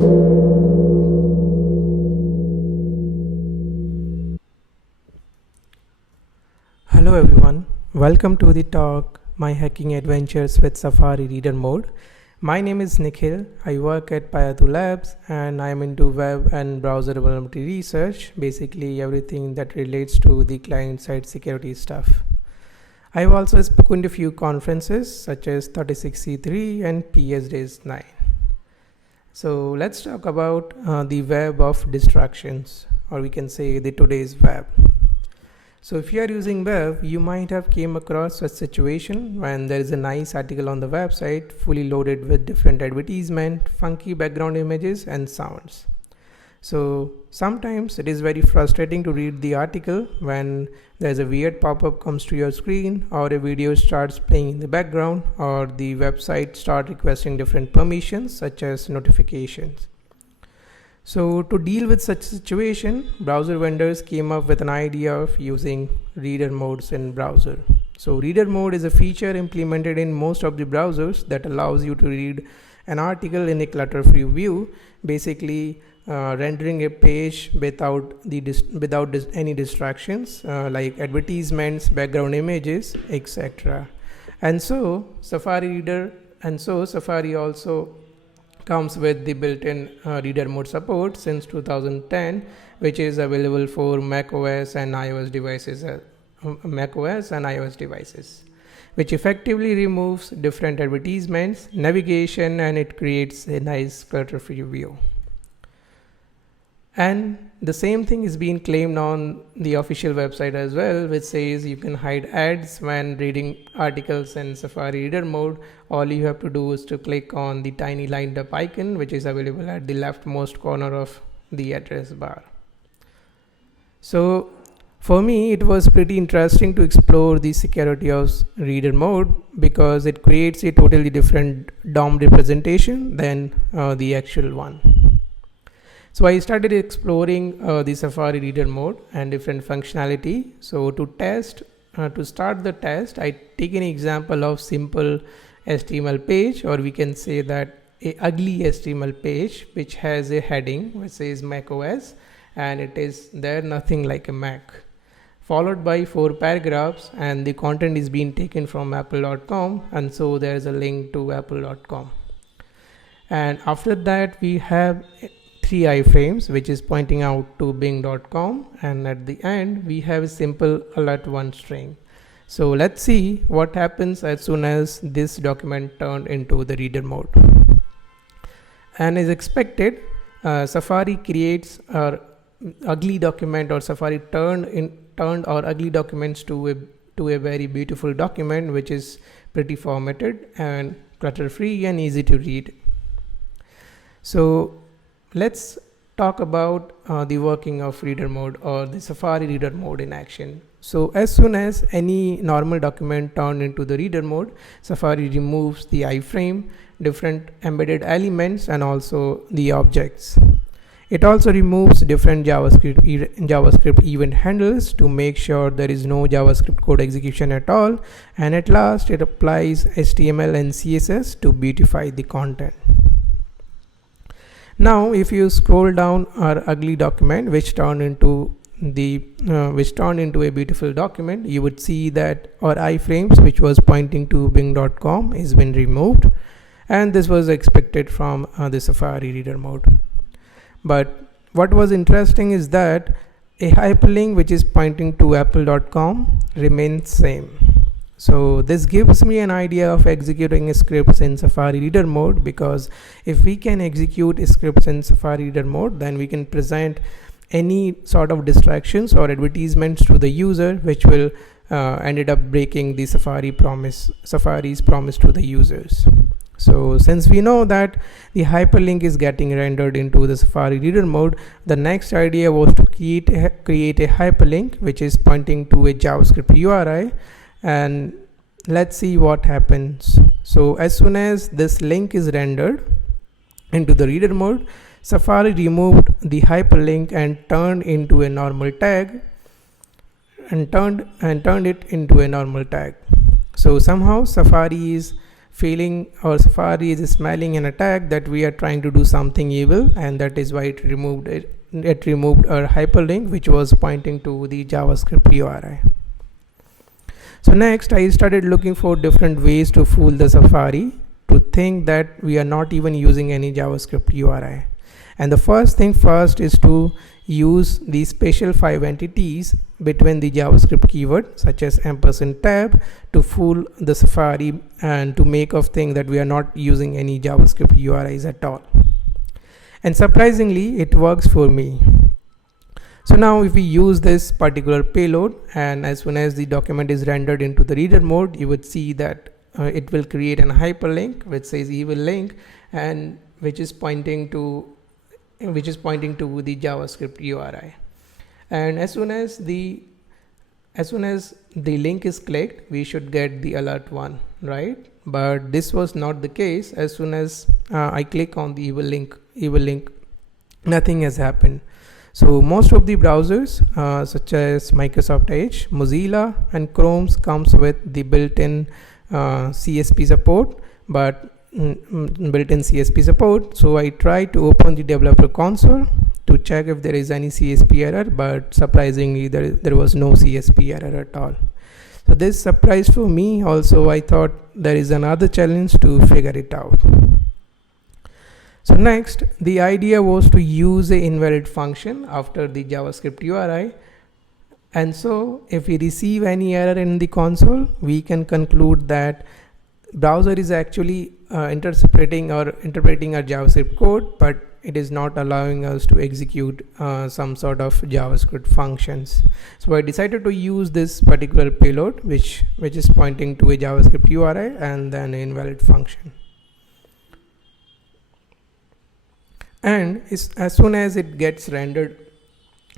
Hello everyone, welcome to the talk My Hacking Adventures with Safari Reader Mode. My name is Nikhil. I work at Popup Labs and I am into web and browser vulnerability research, basically everything that relates to the client-side security stuff. I've also spoken to a few conferences such as 36C3 and PSDays 9. So let's talk about the web of distractions, or we can say the today's web. So if you are using web, you might have came across a situation when there is a nice article on the website fully loaded with different advertisement, funky background images and sounds. So sometimes it is very frustrating to read the article when there's a weird pop-up comes to your screen, or a video starts playing in the background, or the website start requesting different permissions such as notifications. So to deal with such situation, browser vendors came up with an idea of using reader modes in browser. So reader mode is a feature implemented in most of the browsers that allows you to read an article in a clutter-free view, basically rendering a page without any distractions like advertisements, background images, etc. And so Safari also comes with the built-in reader mode support since 2010, which is available for macOS and iOS devices, which effectively removes different advertisements, navigation, and it creates a nice clutter-free view. And the same thing is being claimed on the official website as well, which says you can hide ads when reading articles in Safari Reader mode. All you have to do is to click on the tiny lined up icon, which is available at the leftmost corner of the address bar. So for me, it was pretty interesting to explore the security of reader mode because it creates a totally different DOM representation than the actual one. So I started exploring the Safari Reader mode and different functionality. So to start the test, I take an example of simple HTML page, or we can say that a ugly HTML page which has a heading which says macOS, and it is there nothing like a Mac, followed by 4 paragraphs, and the content is being taken from apple.com, and so there is a link to apple.com. And after that we have 3 iframes which is pointing out to bing.com, and at the end we have a simple alert1 string. So let's see what happens as soon as this document turned into the reader mode. And as expected, Safari creates our ugly document, or Safari turned our ugly documents to a very beautiful document which is pretty formatted and clutter free and easy to read. So let's talk about the working of reader mode, or the Safari reader mode in action. So as soon as any normal document turned into the reader mode, Safari removes the iframe, different embedded elements, and also the objects. It also removes different JavaScript event handlers to make sure there is no JavaScript code execution at all. And at last, it applies HTML and CSS to beautify the content. Now, if you scroll down our ugly document, which turned into a beautiful document, you would see that our iframes, which was pointing to bing.com, is been removed, and this was expected from the Safari reader mode. But what was interesting is that a hyperlink which is pointing to apple.com remains same. So this gives me an idea of executing scripts in Safari Reader mode, because if we can execute scripts in Safari Reader mode, then we can present any sort of distractions or advertisements to the user, which will ended up breaking the Safari's promise to the users. So since we know that the hyperlink is getting rendered into the Safari Reader mode, the next idea was to create a hyperlink which is pointing to a JavaScript URI, and let's see what happens. So as soon as this link is rendered into the reader mode, Safari removed the hyperlink and turned into a normal tag and turned it into a normal tag. So somehow Safari is feeling, or Safari is smelling an attack that we are trying to do something evil, and that is why it removed our hyperlink, which was pointing to the JavaScript URI. So next, I started looking for different ways to fool the Safari to think that we are not even using any JavaScript URI. And the first thing first is to use the special 5 entities between the JavaScript keyword such as &tab to fool the Safari and to make us think that we are not using any JavaScript URIs at all. And surprisingly, it works for me. So now if we use this particular payload, and as soon as the document is rendered into the reader mode, you would see that it will create an hyperlink which says evil link, and which is pointing to the JavaScript URI. And as soon as the link is clicked, we should get the alert 1, right? But this was not the case. As soon as I click on the evil link, nothing has happened. So most of the browsers such as Microsoft Edge, Mozilla and Chrome comes with the built-in CSP support, so I tried to open the developer console to check if there is any CSP error, but surprisingly there was no CSP error at all. So this surprised for me also. I thought there is another challenge to figure it out. So next, the idea was to use an invalid function after the JavaScript URI. And so if we receive any error in the console, we can conclude that browser is actually interpreting our JavaScript code, but it is not allowing us to execute some sort of JavaScript functions. So I decided to use this particular payload, which is pointing to a JavaScript URI and then an invalid function. And as soon as it gets rendered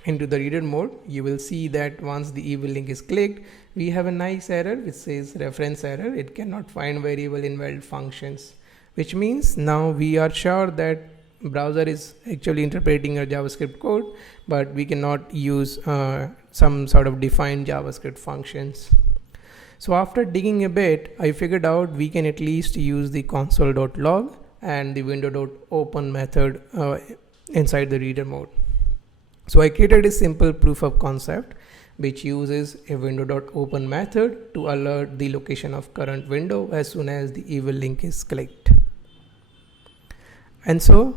into the reader mode, you will see that once the evil link is clicked, we have a nice error which says reference error. It cannot find variable invalid functions, which means now we are sure that browser is actually interpreting our JavaScript code, but we cannot use some sort of defined JavaScript functions. So after digging a bit, I figured out we can at least use the console.log and the window.open method inside the reader mode. So I created a simple proof of concept which uses a window.open method to alert the location of current window as soon as the evil link is clicked. And so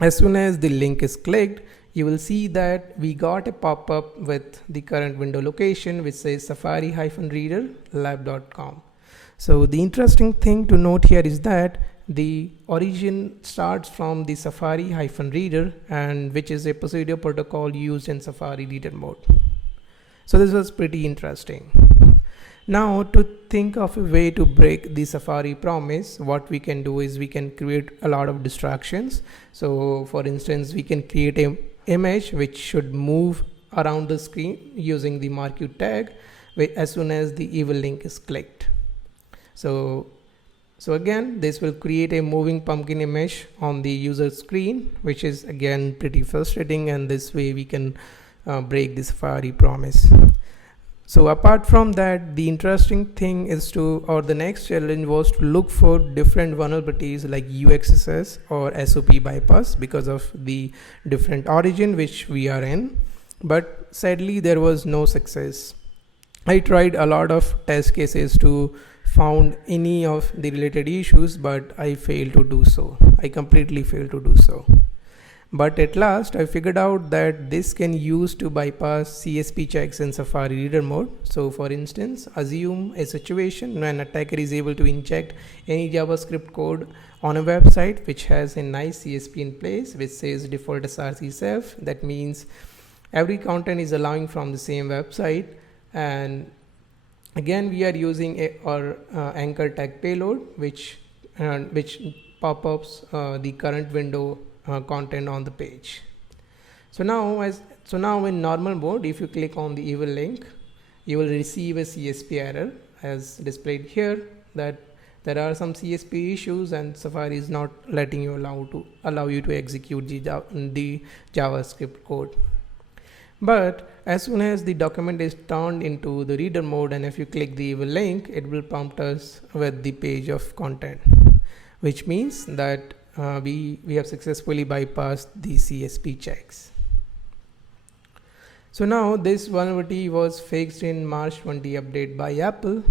as soon as the link is clicked, you will see that we got a pop-up with the current window location which says safari-reader lab.com. So the interesting thing to note here is that the origin starts from the Safari-reader, and which is a procedure protocol used in Safari reader mode. So this was pretty interesting. Now to think of a way to break the Safari promise, what we can do is we can create a lot of distractions. So for instance, we can create an image which should move around the screen using the marquee tag as soon as the evil link is clicked. So again, this will create a moving pumpkin image on the user screen, which is again pretty frustrating, and this way we can break the Safari promise. So apart from that, the interesting thing is the next challenge was to look for different vulnerabilities like UXSS or SOP bypass because of the different origin which we are in. But sadly, there was no success. I tried a lot of test cases to found any of the related issues, but I failed to do so. I completely failed to do so. But at last I figured out that this can use to bypass CSP checks in Safari reader mode. So for instance, assume a situation when an attacker is able to inject any JavaScript code on a website which has a nice CSP in place which says default src self. That means every content is allowing from the same website, and again we are using our anchor tag payload which pop-ups the current window content on the page. So now in normal mode, if you click on the evil link, you will receive a CSP error as displayed here, that there are some CSP issues and Safari is not letting you allow you to execute the JavaScript code. But as soon as the document is turned into the reader mode, and if you click the evil link, it will prompt us with the page of content, which means that we have successfully bypassed the CSP checks. So now this vulnerability was fixed in March 20 update by Apple.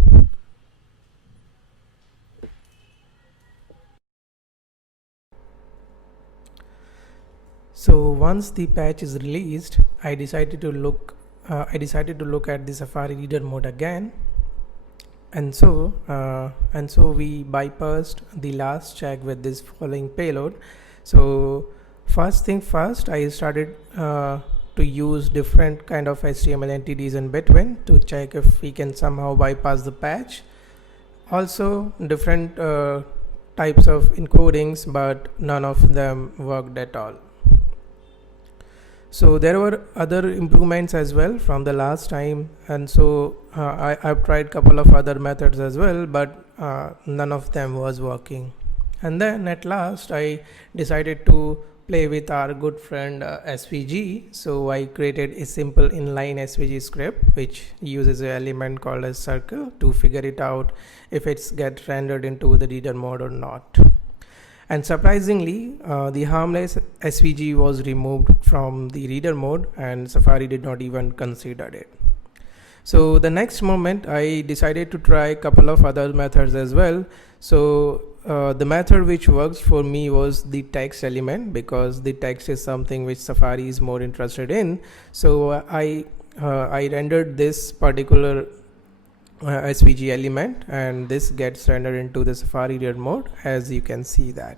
So once the patch is released, I decided to look at the Safari reader mode again, and so we bypassed the last check with this following payload. So first thing first, I started to use different kind of HTML entities in between to check if we can somehow bypass the patch. Also different types of encodings, but none of them worked at all. So there were other improvements as well from the last time, and so I've tried couple of other methods as well, but none of them was working. And then at last I decided to play with our good friend SVG. So I created a simple inline SVG script which uses an element called as circle to figure it out if it's get rendered into the reader mode or not. And surprisingly, the harmless SVG was removed from the reader mode, and Safari did not even consider it. So the next moment, I decided to try a couple of other methods as well. So the method which works for me was the text element, because the text is something which Safari is more interested in. So I rendered this particular SVG element, and this gets rendered into the Safari reader mode, as you can see that.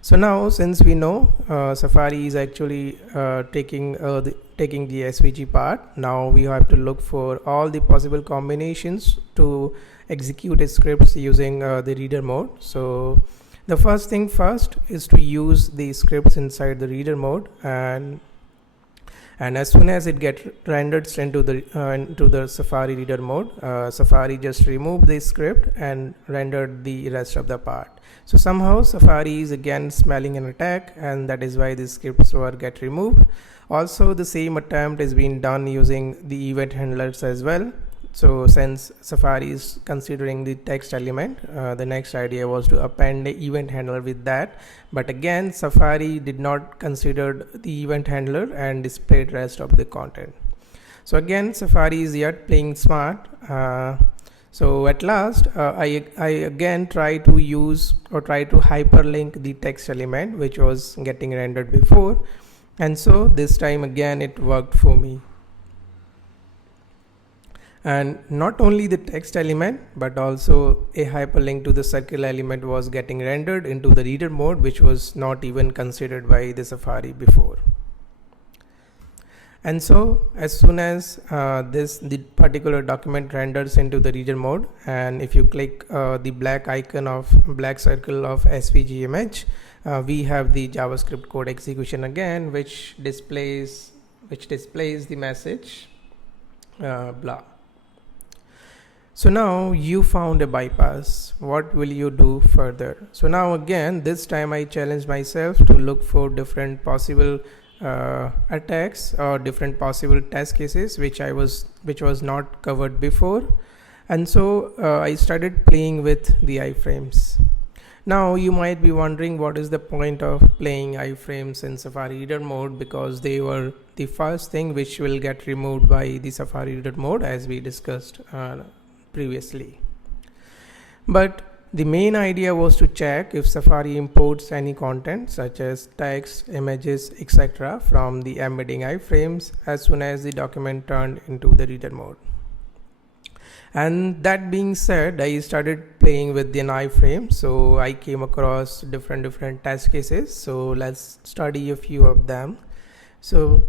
So now, since we know Safari is actually taking the SVG part, now we have to look for all the possible combinations to execute scripts using the reader mode. So the first thing first is to use the scripts inside the reader mode, and as soon as it gets rendered into the Safari reader mode, Safari just removed the script and rendered the rest of the part. So somehow Safari is again smelling an attack, and that is why the scripts were get removed. Also the same attempt is being done using the event handlers as well. So since Safari is considering the text element, the next idea was to append the event handler with that. But again, Safari did not consider the event handler and displayed rest of the content. So again, Safari is yet playing smart. So at last, I again try to use or try to hyperlink the text element which was getting rendered before. And so this time again, it worked for me. And not only the text element, but also a hyperlink to the circle element was getting rendered into the reader mode, which was not even considered by the Safari before. And so as soon as the particular document renders into the reader mode, and if you click the black icon of black circle of SVG image, we have the JavaScript code execution again, which displays the message blah. So now you found a bypass. What will you do further? So now again, this time I challenged myself to look for different possible attacks or different possible test cases which was not covered before. And so I started playing with the iframes. Now you might be wondering, what is the point of playing iframes in Safari reader mode, because they were the first thing which will get removed by the Safari reader mode, as we discussed previously. But the main idea was to check if Safari imports any content such as text, images, etc. from the embedding iframes as soon as the document turned into the reader mode. And that being said, I started playing with the iframe, so I came across different test cases. So let's study a few of them. So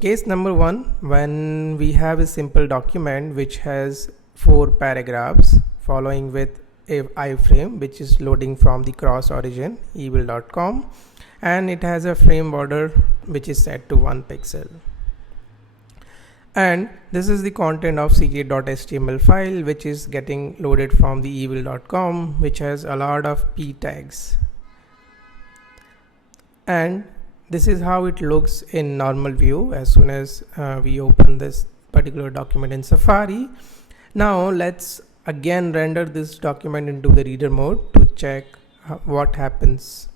case number one, when we have a simple document which has 4 paragraphs following with a iframe which is loading from the cross origin evil.com, and it has a frame border which is set to 1 pixel. And this is the content of secret.html file which is getting loaded from the evil.com, which has a lot of p tags. And this is how it looks in normal view as soon as we open this particular document in Safari. Now let's again render this document into the reader mode to check what happens.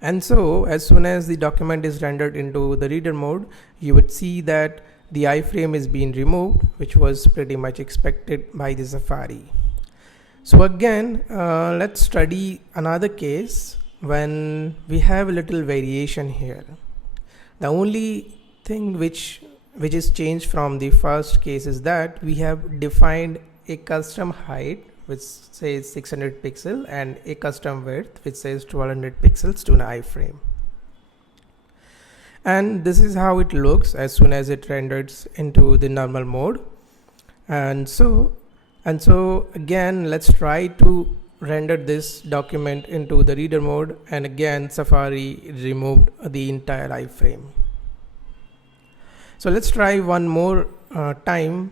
And so as soon as the document is rendered into the reader mode, you would see that the iframe is being removed, which was pretty much expected by the Safari. So again, let's study another case when we have a little variation here. The only thing which is changed from the first case is that we have defined a custom height which says 600 pixel and a custom width which says 1200 pixels to an iframe. And this is how it looks as soon as it renders into the normal mode. And so again, let's try to render this document into the reader mode, and again Safari removed the entire iframe. So let's try one more time.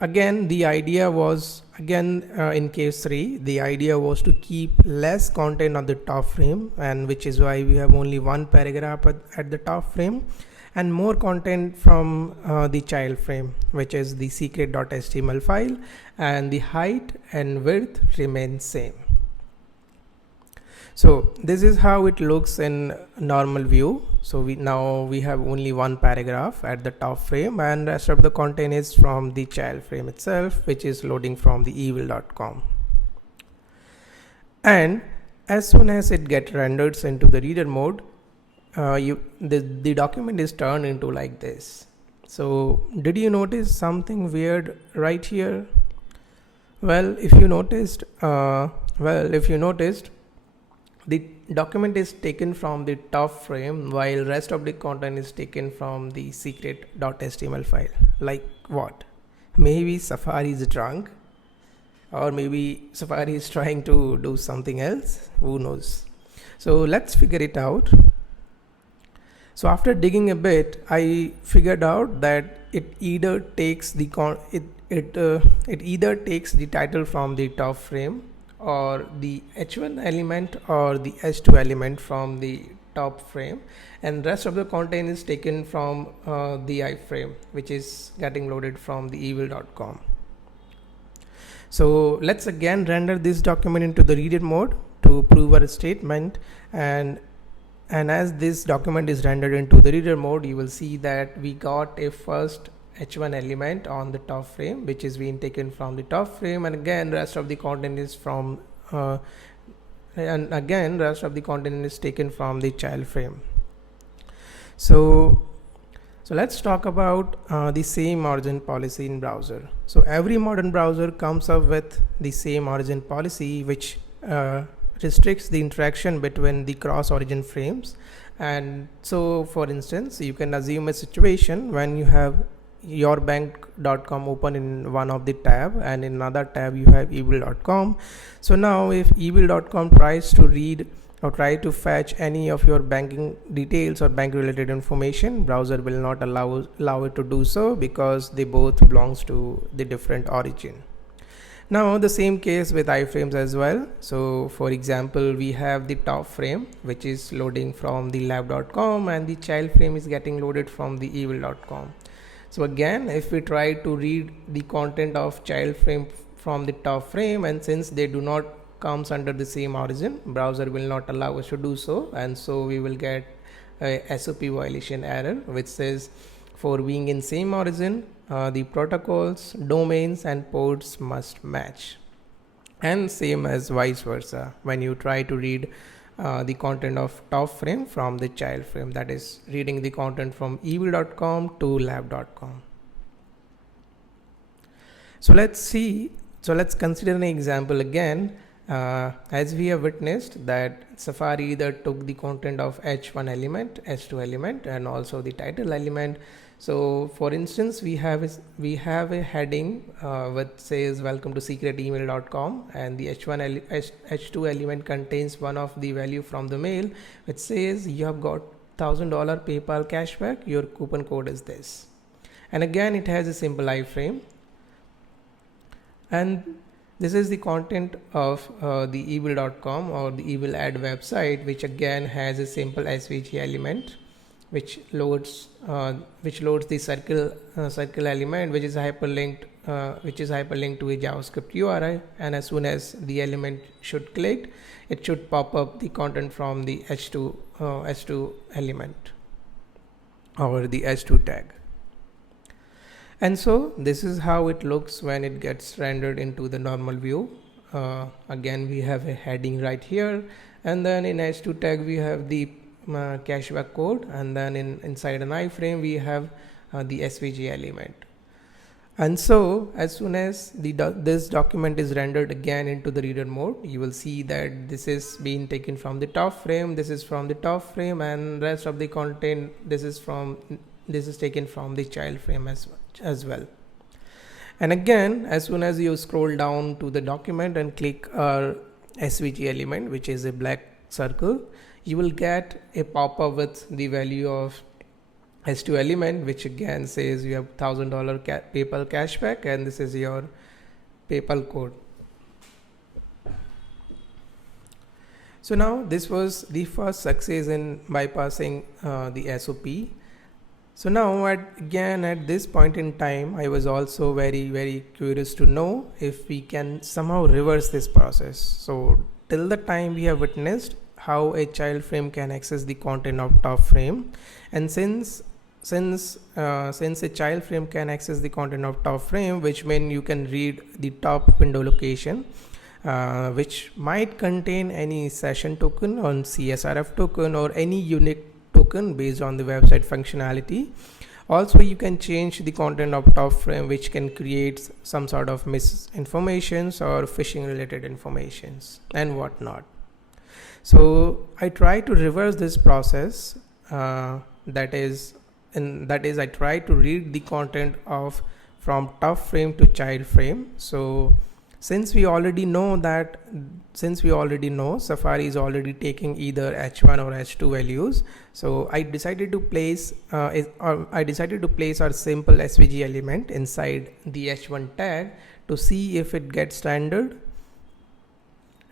Again, the idea was, in case 3, the idea was to keep less content on the top frame, and which is why we have only one paragraph at the top frame and more content from the child frame, which is the secret.html file, and the height and width remain same. So this is how it looks in normal view. So we have only one paragraph at the top frame, and rest of the content is from the child frame itself, which is loading from the evil.com. And as soon as it gets rendered into the reader mode, the document is turned into like this. So did you notice something weird right here? Well, if you noticed, the document is taken from the top frame while rest of the content is taken from the secret.html file. Like what? Maybe Safari is drunk, or maybe Safari is trying to do something else. Who knows? So let's figure it out. So after digging a bit, I figured out that it either takes the title from the top frame, or the H1 element or the H2 element from the top frame, and rest of the content is taken from the iframe, which is getting loaded from the evil.com. So let's again render this document into the reader mode to prove our statement, and as this document is rendered into the reader mode, you will see that we got a first H1 element on the top frame, which is being taken from the top frame, and again rest of the content is from taken from the child frame. So let's talk about the same origin policy in browser. So every modern browser comes up with the same origin policy, which restricts the interaction between the cross origin frames. And so for instance, you can assume a situation when you have yourbank.com open in one of the tab, and in another tab you have evil.com. So now if evil.com tries to read or try to fetch any of your banking details or bank related information, browser will not allow it to do so, because they both belongs to the different origin. Now the same case with iframes as well. So for example, we have the top frame which is loading from the lab.com, and the child frame is getting loaded from the evil.com. So again, if we try to read the content of child frame from the top frame, and since they do not comes under the same origin, browser will not allow us to do so, and so we will get a SOP violation error which says, for being in same origin, the protocols, domains and ports must match. And same as vice versa when you try to read the content of top frame from the child frame, that is reading the content from evil.com to lab.com. So let's consider an example again. As we have witnessed that Safari either took the content of H1 element, H2 element, and also the title element. So for instance, we have a heading which says welcome to secretemail.com, and the H2 element contains one of the value from the mail which says you have got $1,000 PayPal cashback, your coupon code is this. And again it has a simple iframe, and This is the content of the evil.com or the evil ad website, which again has a simple SVG element which loads the circle element, which is hyperlinked to a JavaScript URI, and as soon as the element should click, it should pop up the content from the h2 element or the h2 tag. And so this is how it looks when it gets rendered into the normal view. Again, we have a heading right here, and then in h2 tag we have the cashback code, and then inside an iframe we have the SVG element. And so as soon as this document is rendered again into the reader mode, you will see that this is being taken from the top frame, this is from the top frame, and rest of the content this is taken from the child frame as well. And again, as soon as you scroll down to the document and click our SVG element, which is a black circle, you will get a pop-up with the value of H2 element, which again says you have $1,000 PayPal cashback, and this is your PayPal code. So now this was the first success in bypassing the SOP. So now at this point in time, I was also very curious to know if we can somehow reverse this process. So till the time we have witnessed how a child frame can access the content of top frame, and since a child frame can access the content of top frame, which means you can read the top window location, which might contain any session token or CSRF token or any unique token based on the website functionality. Also, you can change the content of top frame, which can create some sort of misinformations or phishing related informations and whatnot. So I try to reverse this process. That is I try to read the content from top frame to child frame. So since we already know Safari is already taking either H1 or H2 values, so I decided to place our simple SVG element inside the H1 tag to see if it gets rendered.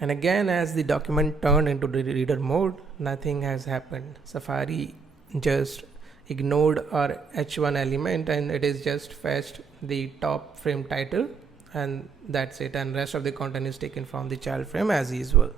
And again, as the document turned into the reader mode, nothing has happened. Safari just ignored our H1 element, and it is just fetched the top frame title, and that's it, and rest of the content is taken from the child frame as usual.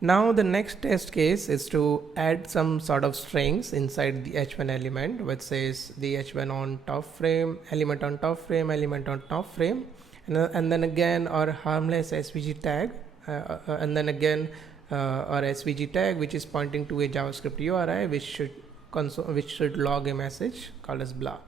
Now the next test case is to add some sort of strings inside the H1 element, which says the H1 on top frame, element on top frame, element on top frame, and then again our harmless SVG tag, and then again our SVG tag, which is pointing to a JavaScript URI, which should log a message called as blah.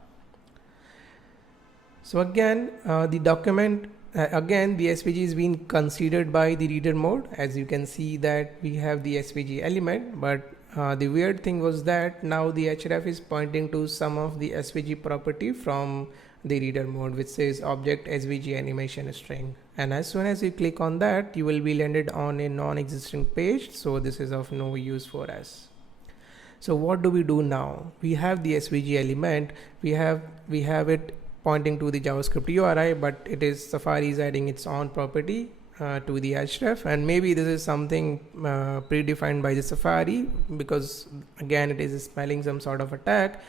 So again, the document, again the SVG is being considered by the reader mode. As you can see that we have the SVG element, but the weird thing was that now the href is pointing to some of the SVG property from the reader mode, which says object SVG animation string, and as soon as you click on that, you will be landed on a non-existing page. So this is of no use for us. So what do we do now? We have the SVG element, we have it pointing to the JavaScript URI, but it is Safari is adding its own property to the href, and maybe this is something predefined by the Safari, because again it is smelling some sort of attack.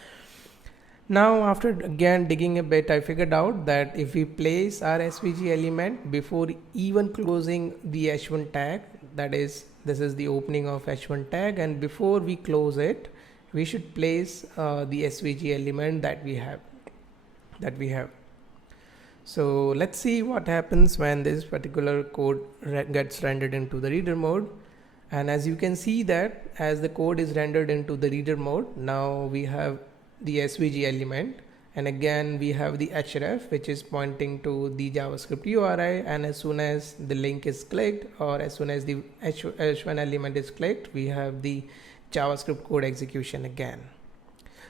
Now after again digging a bit, I figured out that if we place our SVG element before even closing the H1 tag, that is, this is the opening of H1 tag, and before we close it, we should place the SVG element that we have. So let's see what happens when this particular code gets rendered into the reader mode. And as you can see that as the code is rendered into the reader mode, now we have the SVG element, and again we have the href, which is pointing to the JavaScript URI, and as soon as the link is clicked, or as soon as the H1 element is clicked, we have the JavaScript code execution again.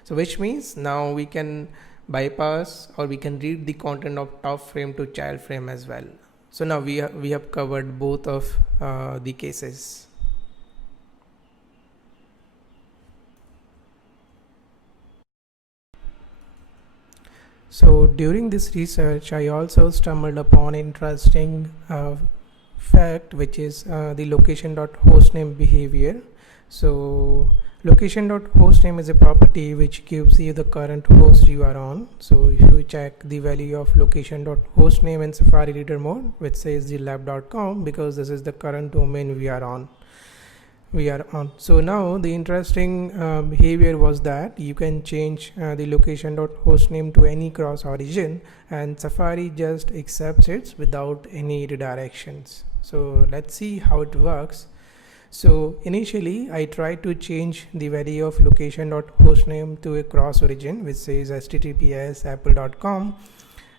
So which means now we can bypass, or we can read the content of top frame to child frame as well. So now we have covered both of the cases. So during this research, I also stumbled upon interesting fact, which is the location.hostname behavior. So location.hostname is a property which gives you the current host you are on. So if you check the value of location.hostname in Safari reader mode, which says the lab.com, because this is the current domain we are on. So now the interesting behavior was that you can change the location.hostname to any cross origin, and Safari just accepts it without any redirections. So let's see how it works. So initially I tried to change the value of location.hostname to a cross origin which says https apple.com,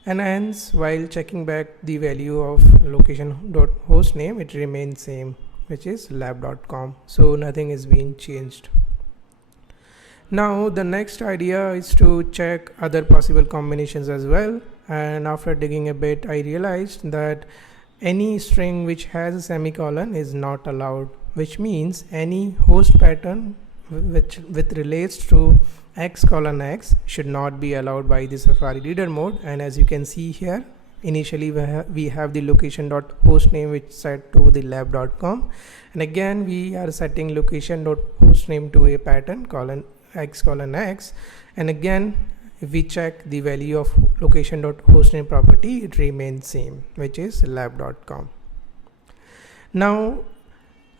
and hence while checking back the value of location.hostname, it remains same, which is lab.com. So nothing is being changed. Now the next idea is to check other possible combinations as well, and after digging a bit I realized that any string which has a semicolon is not allowed, which means any host pattern which relates to x:x should not be allowed by the Safari reader mode. And as you can see here, initially we have the location.hostname which set to the lab.com, and again we are setting location.hostname to a pattern x:x, and again if we check the value of location.hostname property, it remains same, which is lab.com. Now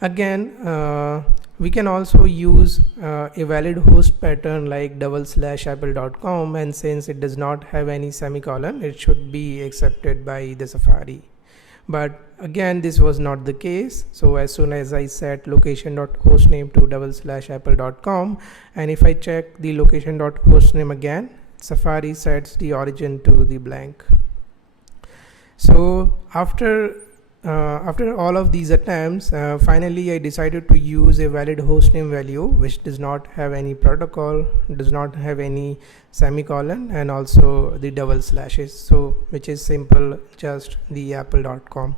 again we can also use a valid host pattern like /apple.com, and since it does not have any semicolon, it should be accepted by the Safari. But again this was not the case. So as soon as I set location.hostname to /apple.com, and if I check the location.hostname again, Safari sets the origin to the blank. So after all of these attempts, finally I decided to use a valid hostname value which does not have any protocol, does not have any semicolon, and also the double slashes, so which is simple, just the apple.com,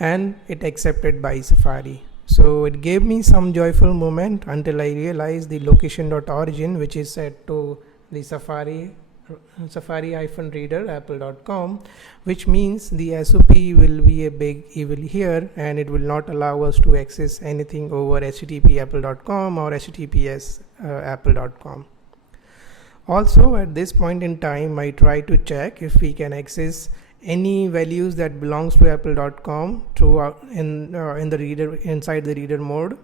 and it accepted by Safari. So it gave me some joyful moment until I realized the location.origin, which is set to the Safari-reader apple.com, which means the SOP will be a big evil here, and it will not allow us to access anything over http apple.com or https apple.com. Also at this point in time I try to check if we can access any values that belongs to apple.com throughout in the reader, inside the reader mode,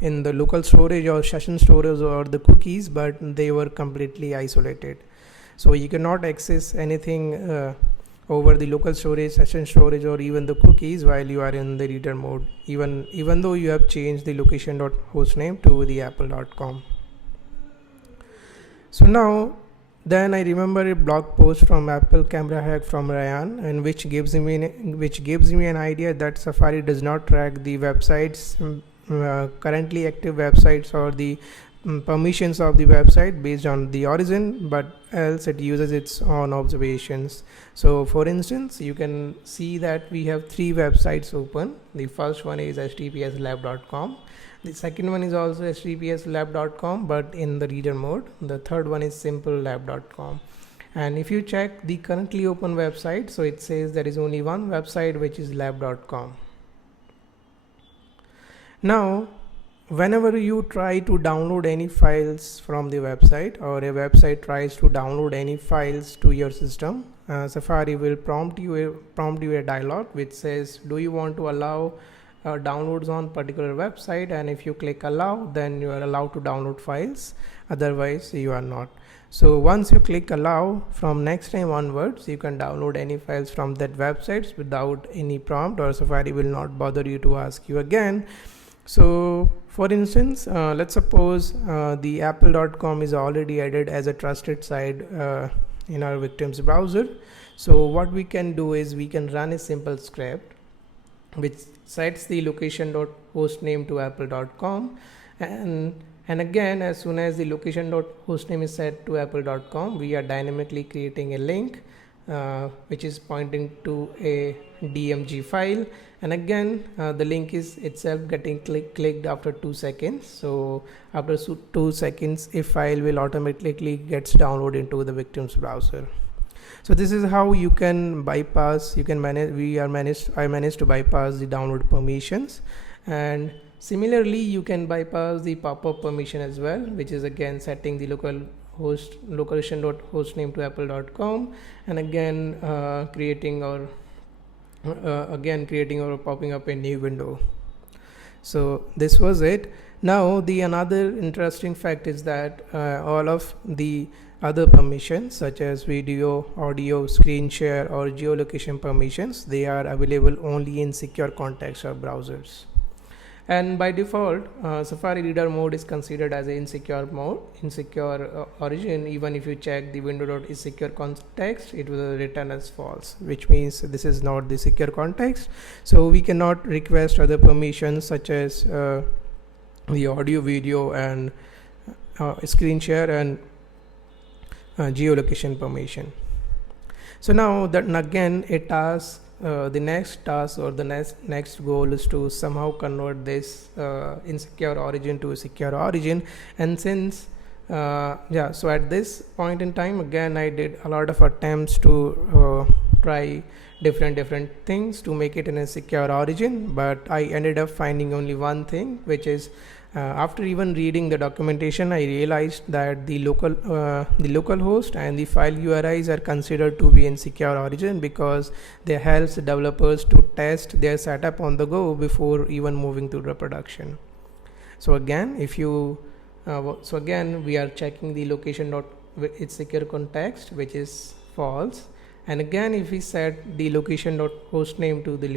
in the local storage or session storage or the cookies, but they were completely isolated. So you cannot access anything over the local storage, session storage, or even the cookies while you are in the reader mode, even though you have changed the location.hostname to the apple.com. So now then I remember a blog post from Apple Camera Hack from Ryan, and which gives me an idea that Safari does not track the websites, currently active websites, or the permissions of the website based on the origin, but else it uses its own observations. So for instance, you can see that we have 3 websites open. The first one is https://lab.com. The second one is also https://lab.com, but in the reader mode. The third one is simple lab.com. And if you check the currently open website, so it says there is only one website, which is lab.com. Now whenever you try to download any files from the website, or a website tries to download any files to your system, Safari will prompt you a dialog which says, do you want to allow downloads on particular website? And if you click allow, then you are allowed to download files, otherwise you are not. So once you click allow, from next time onwards you can download any files from that websites without any prompt, or Safari will not bother you to ask you again. So for instance, let's suppose the apple.com is already added as a trusted site in our victim's browser. So what we can do is we can run a simple script which sets the location.hostname to apple.com, and again as soon as the location.hostname is set to apple.com, we are dynamically creating a link which is pointing to a DMG file, and again the link is itself getting clicked after 2 seconds. So after 2 seconds a file will automatically gets downloaded into the victim's browser. So this is how you can bypass, I managed to bypass the download permissions, and similarly you can bypass the pop-up permission as well, which is again setting the location.hostname to apple.com, and again creating or popping up a new window. So this was it. Now the another interesting fact is that all of the other permissions such as video, audio, screen share or geolocation permissions, they are available only in secure contexts or browsers. And by default, Safari reader mode is considered as an insecure origin. Even if you check the window.isSecure context, it will return as false, which means this is not the secure context. So we cannot request other permissions such as the audio, video and screen share and geolocation permission. So now that again it asks the next task or the next goal is to somehow convert this insecure origin to a secure origin. And since so at this point in time, again I did a lot of attempts to try different things to make it in a secure origin, but I ended up finding only one thing, which is after even reading the documentation, I realized that the local host and the file URIs are considered to be in secure origin because they helps developers to test their setup on the go before even moving to the production. So again, if you we are checking the location its secure context, which is false. And again, if we set the location.hostname to the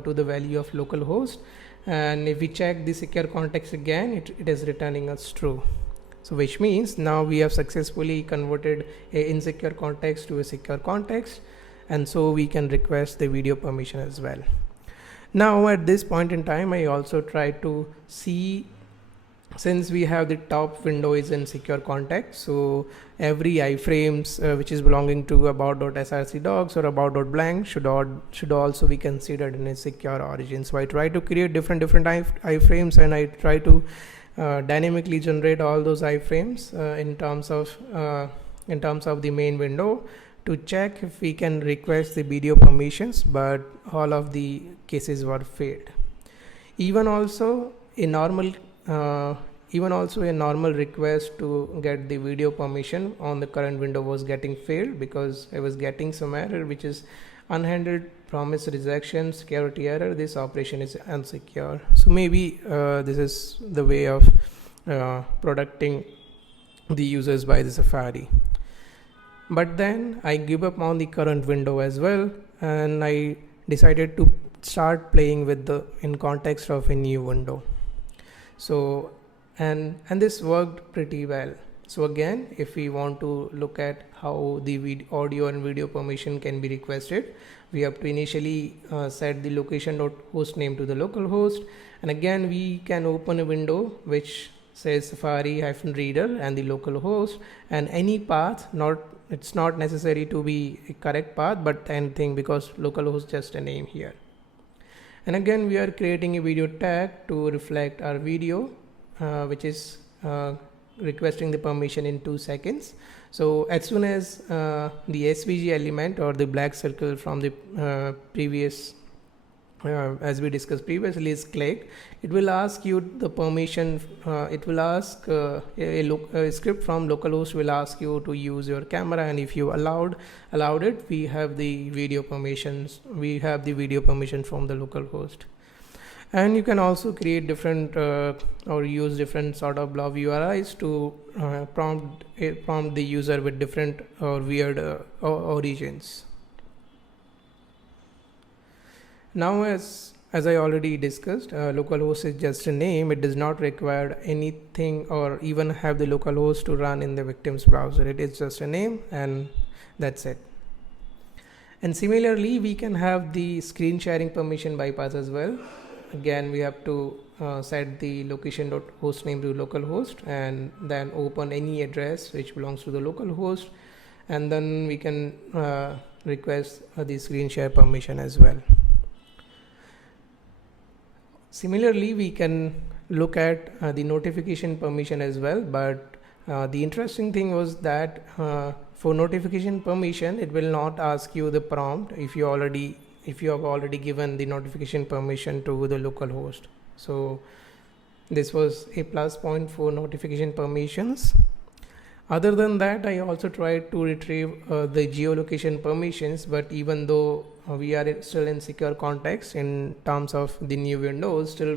to the value of localhost, and if we check the secure context again, it is returning us true. So which means now we have successfully converted a insecure context to a secure context, and so we can request the video permission as well. Now at this point in time, I also try to see, since we have the top window is in secure context, so every iframes which is belonging to about.src docs or about.blank should also be considered in a secure origin. So I try to create different iframes, and I try to dynamically generate all those iframes in terms of the main window to check if we can request the video permissions, but all of the cases were failed. Even also a normal request to get the video permission on the current window was getting failed because I was getting some error, which is unhandled promise rejection, security error, this operation is unsecure. So maybe this is the way of protecting the users by the Safari. But then I give up on the current window as well, and I decided to start playing with in context of a new window. So and this worked pretty well. So again, if we want to look at how the audio and video permission can be requested, we have to initially set the location.hostname to the localhost, and again we can open a window which says Safari-reader and the localhost, and any path, it's not necessary to be a correct path, but anything, because localhost is just a name here. And again we are creating a video tag to reflect our video, which is requesting the permission in 2 seconds. So as soon as the SVG element or the black circle from the previous as we discussed previously is clicked, it will ask you the permission. It will ask a script from localhost will ask you to use your camera, and if you allowed it, we have the video permissions. We have the video permission from the localhost. And you can also create different or use different sort of blob URIs to prompt the user with different or weird origins. Now, as I already discussed, localhost is just a name. It does not require anything or even have the localhost to run in the victim's browser. It is just a name, and that's it. And similarly, we can have the screen sharing permission bypass as well. Again, we have to set the location.hostname to localhost, and then open any address which belongs to the localhost, and then we can request the screen share permission as well. Similarly, we can look at the notification permission as well, but the interesting thing was that for notification permission, it will not ask you the prompt if you have already given the notification permission to the local host. So this was a plus point for notification permissions. Other than that, I also tried to retrieve the geolocation permissions, but even though we are still in secure context in terms of the new Windows, still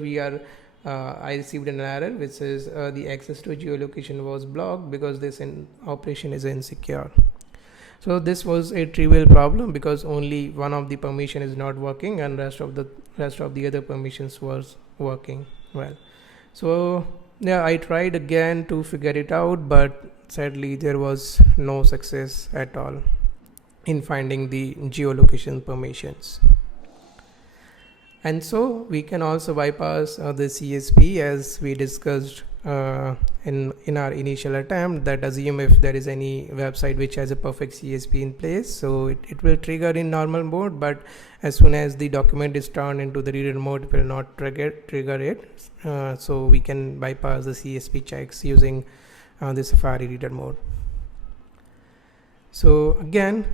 I received an error which says the access to geolocation was blocked because this operation is insecure. So this was a trivial problem because only one of the permission is not working and rest of the other permissions was working well. So yeah, I tried again to figure it out, but sadly there was no success at all in finding the geolocation permissions. And so we can also bypass the CSP as we discussed in our initial attempt, that assume if there is any website which has a perfect CSP in place, so it will trigger in normal mode, but as soon as the document is turned into the reader mode, it will not trigger it. So we can bypass the CSP checks using the Safari reader mode. So again,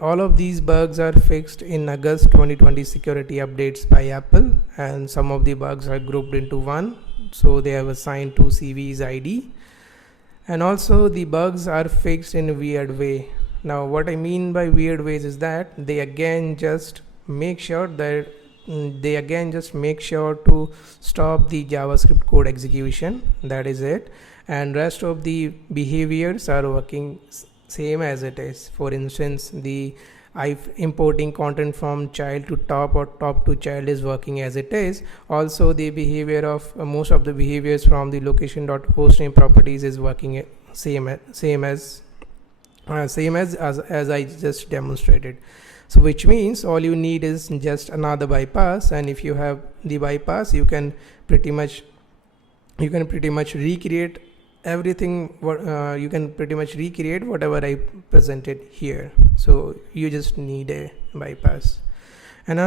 all of these bugs are fixed in August 2020 security updates by Apple, and some of the bugs are grouped into one, so they have assigned to CVE's ID, and also the bugs are fixed in a weird way. Now what I mean by weird ways is that they again just make sure to stop the JavaScript code execution, that is it, and rest of the behaviors are working same as it is. For instance, the importing content from child to top or top to child is working as it is. Also the behavior of most of the behaviors from the location.hostname properties is working same as I just demonstrated. So which means all you need is just another bypass, and if you have the bypass, you can pretty much recreate everything. You can pretty much recreate whatever I presented here. So you just need a bypass. And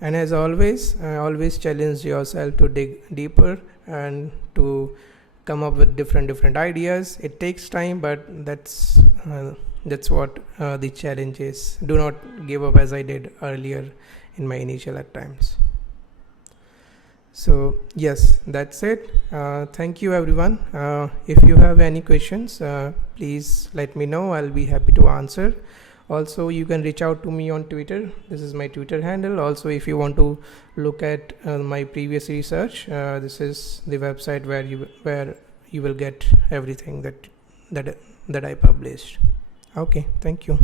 as always, always challenge yourself to dig deeper and to come up with different ideas. It takes time, but that's what the challenge is. Do not give up as I did earlier in my initial attempts. So yes, that's it. Thank you everyone. If you have any questions, please let me know. I'll be happy to answer. Also, you can reach out to me on Twitter. This is my Twitter handle. Also, if you want to look at my previous research, this is the website where you will get everything that I published. Okay, thank you.